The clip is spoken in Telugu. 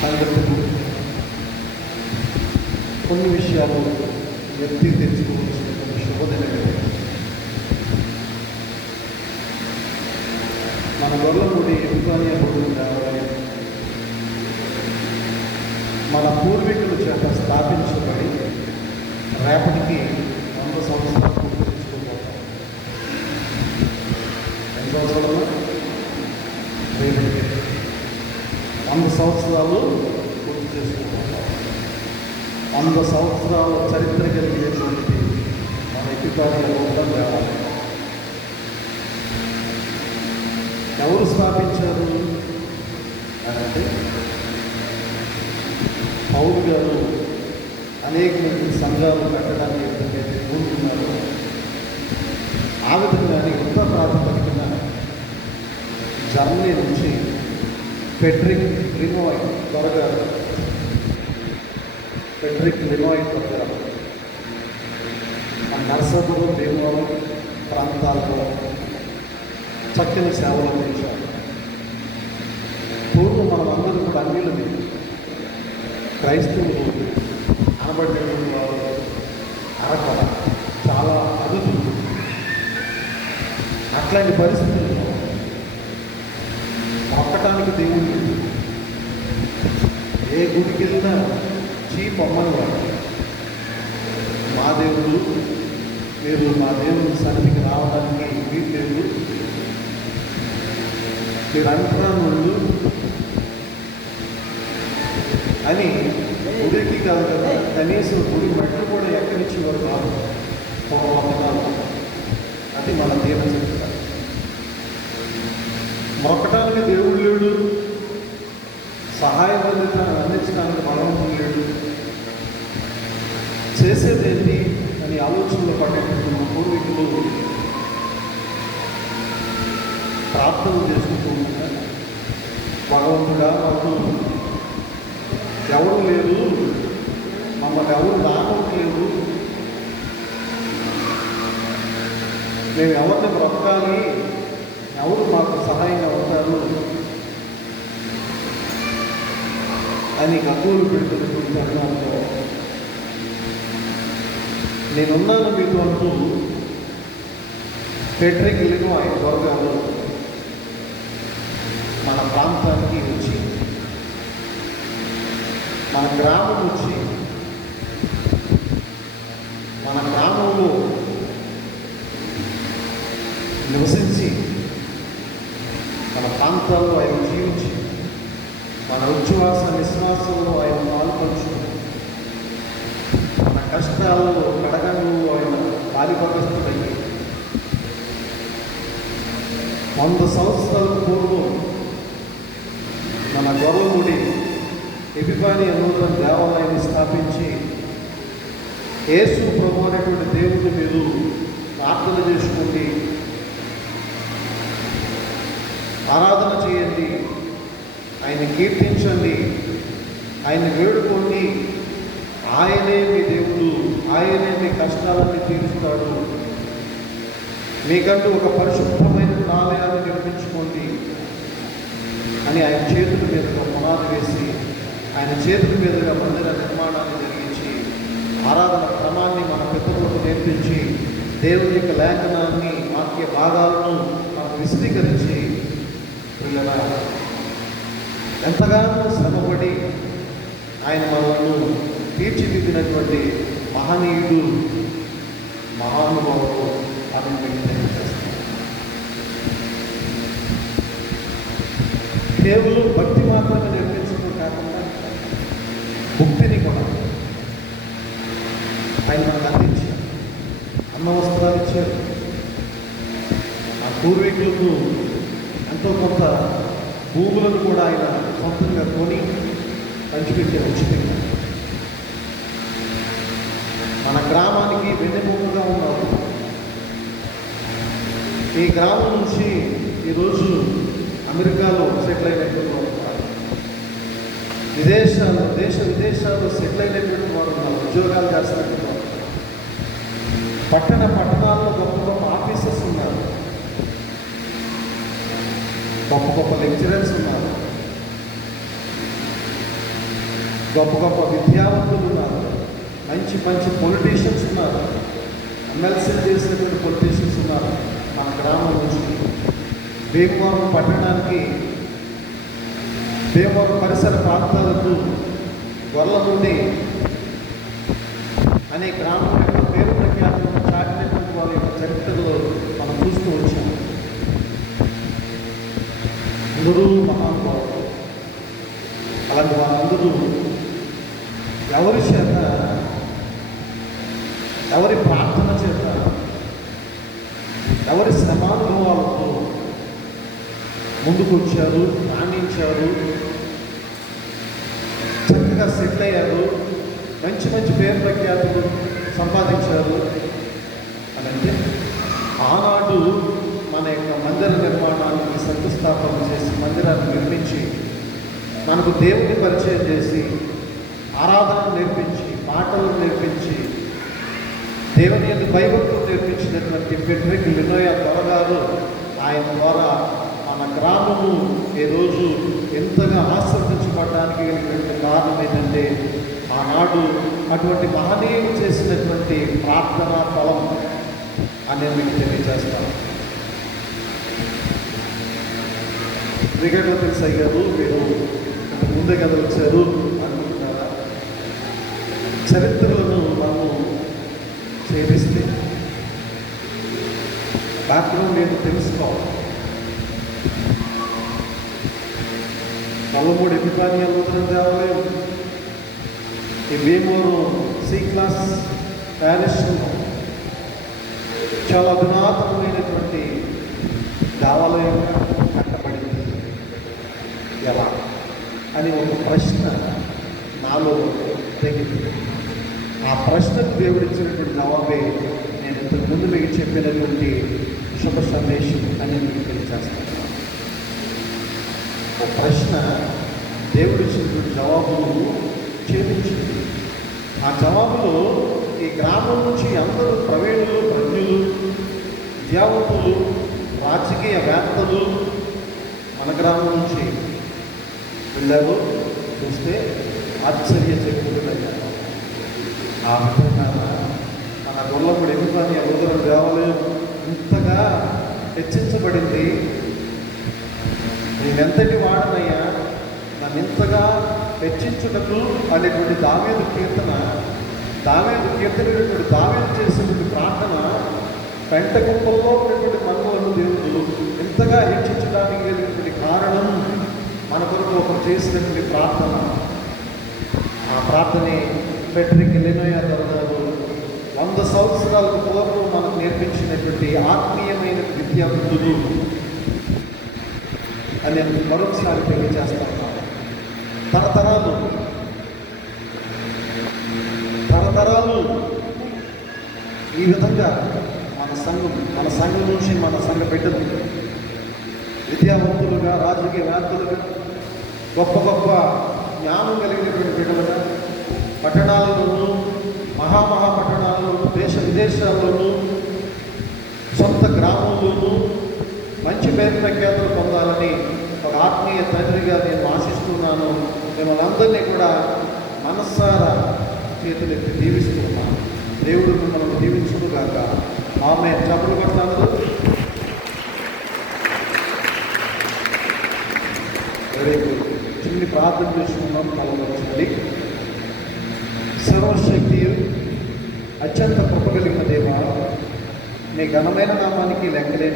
సంగతులు, కొన్ని విషయాలు ఎత్తి తెచ్చుకోవాల్సిన కొన్ని శుభదినమే. మన గొల్లమూడి ఎదుగుని అభివృద్ధి కావాలి. మన పూర్వీకుల చేత స్థాపించబడి రేపటికి 100 సంవత్సరాలు పూర్తి చేసుకోబోతాం. ఎన్ని సంవత్సరాలు? 100 సంవత్సరాలు పూర్తి చేసుకోబోతాం. 100 సంవత్సరాల చరిత్ర కలిగినటువంటి మన ఎపికార్డుల రూపం కావాలి. ఎవరు స్థాపించారు అంటే పౌలు గారు అనేక మంది సంఘాలు కట్టడానికి ఎప్పుడైతే కోరుకున్నారో ఆ విధంగానే యుద్ధ ప్రాతిపదికన జర్మనీ నుంచి ఫెడ్రిక్ లినోయ్ త్వరగారు నర్సాపురం భీమవరం ప్రాంతాల్లో చక్కని సేవలు అందించారు. పూర్వం మనం అందరూ కూడా అన్యులమే, క్రైస్తవులు అనబడినటువంటి వారు అరకొర, చాలా అరుదు. అట్లాంటి పరిస్థితుల్లో మొక్కటానికి దేవుడు లేదు. ఏ గుడికి వెళ్ళినా చీప్ అమ్మని వాడు, మా దేవుడు, మీరు మా దేవుని సన్నిధికి రావడానికి వీలు లేదు, మీరు అంటున్నాను అని గుడికి కాదు కదా, కనీసం గుడి మెట్లు కూడా ఎక్కడిచ్చేవారు కాదు. అది మన దేవుని చెప్తారు. మొక్కటానికి దేవుడు లేడు, సహాయం అందించడానికి బలవంతం లేడు, చేసేదేంటి అని ఆలోచనలో పడేటప్పుడు మా పూర్వీకులు ప్రార్థన చేసుకుంటూ ఉంటారు. భగవంతుడా, మాకు ఎవరు లేదు, మమ్మల్ని ఎవరు రావట్లేదు, మేము ఎవరిని బ్రతకాలి, ఎవరు మాకు సహాయంగా ఉంటారు అని గగ్గోలు పెడుతున్నటువంటి తరుణంలో నేనున్నాను మీతో అంటూ ఫెడ్రిక్ లినోయ్ త్వరగారు మన ప్రాంతానికి వచ్చి, మన గ్రామం వచ్చి, మన గ్రామంలో నివసించి, మన ప్రాంతాల్లో ఆయన జీవించి, మన ఉచ్ఛ్వాస నిశ్వాసంలో ఆయన పాల్పంచుకుని, మన కష్టాల్లో కడగంలో ఆయన పాలిపగస్తుడయ్యి 100 సంవత్సరాల పూర్వం మన గొల్లమూడి ఎపిఫానీ నూతన దేవాలయాన్ని స్థాపించి యేసు ప్రభు అనేటువంటి దేవుని మీరు ప్రార్థన చేసుకోండి, ఆరాధన చేయండి, ఆయన కీర్తించండి, ఆయన వేడుకోండి, ఆయనే మీ దేవుడు, ఆయనే మీ కష్టాలన్నీ తీరుస్తాడు, మీకంటూ ఒక పరిశుభ్రమైన ఆలయాన్ని నిర్మించుకోండి అని ఆయన చేతుల మీదుగా పునాది వేసి, ఆయన చేతుల మీదుగా మందిర నిర్మాణాన్ని జరిగించి, ఆరాధన క్రమాన్ని మన పితరులకు నేర్పించి, దేవుని యొక్క లేఖనాన్ని, వాక్య భాగాలను మనకు విశదీకరించి, పిల్లల ఎంతగానో శ్రమపడి ఆయన మనల్ని తీర్చిదిద్దినటువంటి మహనీయుడు, మహానుభావుడు అని మీకు తెలియజేస్తాను. కేవలం భక్తి మాత్రమే నేర్పించడం కాకుండా భక్తిని కూడా ఆయన మనకు అందించారు. అన్న వస్త్రాలు ఇచ్చారు. ఆ పూర్వీకులకు ఎంతో కొంత భూములను కూడా ఆయన సొంతంగా కొని పంచిపెట్టారు ఉచితంగా. మన గ్రామానికి వెన్నెముకగా ఉన్నారు. ఈ గ్రామం నుంచి ఈరోజు అమెరికాలో సెటిల్ అయినటువంటి వారు ఉన్నారు, దేశ విదేశాల్లో సెటిల్ అయినటువంటి వారు ఉన్నారు, ఉద్యోగాలు చేస్తున్నటువంటి వారు, పట్టణాల్లో గొప్ప గొప్ప ఆఫీసర్స్ ఉన్నారు, గొప్ప గొప్ప లెక్చరర్స్ ఉన్నారు. గొప్ప గొప్ప విద్యావంతులు ఉన్నారు, మంచి మంచి పొలిటీషియన్స్ ఉన్నారు, ఎమ్మెల్సీలు చేసినటువంటి పొలిటీషియన్స్ ఉన్నారు. మన గ్రామం నుంచి భీమవరం పట్టణానికి, భీమవరం పరిసర ప్రాంతాలకు గొర్రెలమూడి అనే గ్రామం యొక్క పేరు ప్రఖ్యాతులను చాటినటువంటి వాళ్ళ యొక్క చరిత్రలో మనం చూస్తూ వచ్చాము. అందరూ మహానుభావులు. అలాంటి వాళ్ళందరూ ఎవరి చేత, ఎవరి ప్రార్థన చేత, ఎవరి శ్రమానుభవాలతో ముందుకు వచ్చారు, రాణించారు, చక్కగా సెటిల్ అయ్యారు, మంచి మంచి పేరు ప్రఖ్యాతులు సంపాదించారు అని అంటే, ఆనాడు మన యొక్క మందిర నిర్మాణానికి శంకుస్థాపన చేసి, మందిరాన్ని నిర్మించి, మనకు దేవుని పరిచయం చేసి, ఆరాధన నేర్పించి, పాటలు నేర్పించి, దేవుని యొక్క భయభక్తులు నేర్పించినటువంటి ఫెడరిక్ లినోయా త్వరగారు, ఆయన ద్వారా మన గ్రామము ఈరోజు ఎంతగా ఆశీర్వదించబడడానికి కలిగినటువంటి కారణం ఏంటంటే, ఆనాడు అటువంటి మహనీయులు చేసినటువంటి ప్రార్థన ఫలం అనేది మీకు తెలియజేస్తాను. క్రికెట్లో తెలుసు అయ్యారు, మీరు ముందే కదా వచ్చారు అనుకుంటున్నారా? చరిత్రలను మనము చేపిస్తే బ్యాక్గ్రౌండ్ ఏంటో తెలుసుకోవాలి. నల్లమూడి ఎపిఫానియా లూథరన్ దేవాలయం ఈ భీమవరం సి క్లాస్ ప్యారిష్లో చాలా అధునాతనమైనటువంటి దేవాలయంగా కట్టబడింది. ఎలా అని ఒక ప్రశ్న నాలో తగ్గింది. ఆ ప్రశ్నకు దేవుడిచ్చినటువంటి జవాబే నేను ఇంతకుముందు మీకు చెప్పినటువంటి శుభ సందేశం అని మీకు తెలియజేస్తాను. ఒక ప్రశ్న దేవుడిచ్చినటువంటి జవాబును ఛేదించింది. ఆ జవాబులో ఈ గ్రామం నుంచి అందరూ ప్రవీణులు, ప్రజ్ఞులు, విద్యావంతులు, రాజకీయవేత్తలు మన గ్రామం నుంచి వెళ్ళారు. చూస్తే ఆశ్చర్యచకితులయ్యారు. ఆ విధంగా మన గొల్లపూడి ఎపిఫానియా లూథరన్ దేవాలయం ఇంతగా హెచ్చించబడింది. నేనెంతటి వాడనయ్యా, నన్ను ఇంతగా హెచ్చించుటకు అనేటువంటి దావీదు కీర్తనటువంటి దావీదు చేసినటువంటి ప్రార్థన, పెంట గుంపల్లో ఉన్నటువంటి మనలను దేవుడు ఇంతగా హెచ్చించడానికి కలిగినటువంటి కారణం మన కొరకు ఒకరు చేసినటువంటి ప్రార్థన. ఆ ప్రార్థనే ఫెడరిక్ లినోయా త్వరగారు 100 సంవత్సరాలకు పూర్వం మనకు నేర్పించినటువంటి ఆత్మీయమైన విద్యాబుద్ధులు అని నేను మరొకసారి తెలియజేస్తాను. తరతరాలు ఈ విధంగా మన సంఘం నుంచి మన సంఘ బిడ్డలు విద్యావంతులుగా, రాజకీయవేత్తలుగా, గొప్ప గొప్ప జ్ఞానం కలిగినటువంటి బిడ్డలుగా పట్టణాలలోనూ, పట్టణాల్లోనూ, దేశ విదేశాల్లోనూ, సొంత గ్రామంలోనూ మంచి పేరు ప్రఖ్యాతులు పొందాలని ఒక ఆత్మీయ తండ్రిగా నేను ఆశిస్తున్నాను. మిమ్మల్ని అందరినీ కూడా మనస్సారా చేతులెత్తి దీవిస్తున్నాను. దేవుడు మిమ్మల్ని దీవించుగాక. ఆమె చప్పులు కొట్టినందుకు చిన్ని ప్రార్థన చేసుకున్నాం. కలవచ్చింది. సర్వశక్తి అత్యంత కృప కలిగిన దేవా, నీ ఘనమైన నామానికి లెక్కలేని